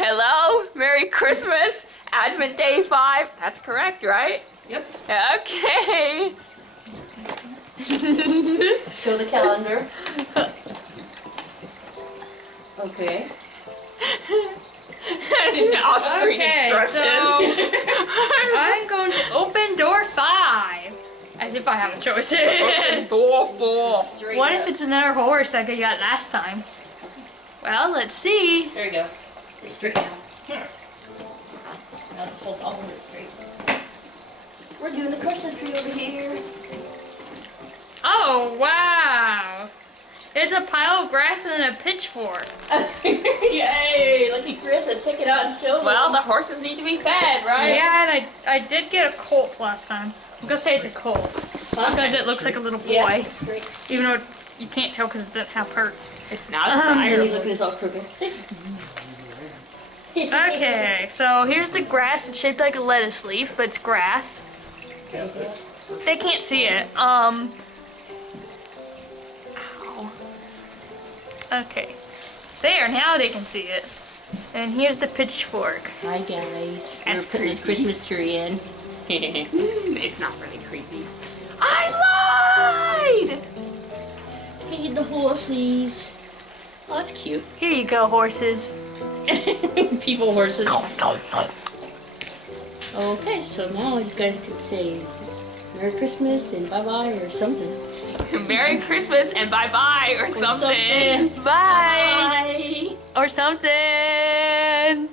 Hello, Merry Christmas, Advent Day 5. That's correct, right? Yep. Okay. Show the calendar. Okay. Off-screen instructions. So I'm going to open door 5. As if I have a choice. Door 4. What if it's another horse like I got last time? Well, let's see. There you go. You're straight now. Now just hold it straight. We're doing the Christmas tree over here. Oh, wow. It's a pile of grass and a pitchfork. Yay! Lucky Chris, take it out and show them. Well, the horses need to be fed, right? Yeah, and I did get a colt last time. I'm gonna say it's a colt because it looks like a little boy, Yeah, that's great. even though you can't tell because it doesn't have hurts. It's not a And fire. he looking all crooked. Okay, so here's the grass. It's shaped like a lettuce leaf, but it's grass. They can't see it. Ow. Okay. There, now they can see it. And here's the pitchfork. Hi guys. That's We're putting this creepy. Christmas tree in. It's not really creepy. I lied! Feed the horses. Oh, that's cute. Here you go, horses. People horses. Okay, so now you guys can say Merry Christmas and bye-bye or something. Merry Christmas and bye-bye or something. Bye. Bye. Or something.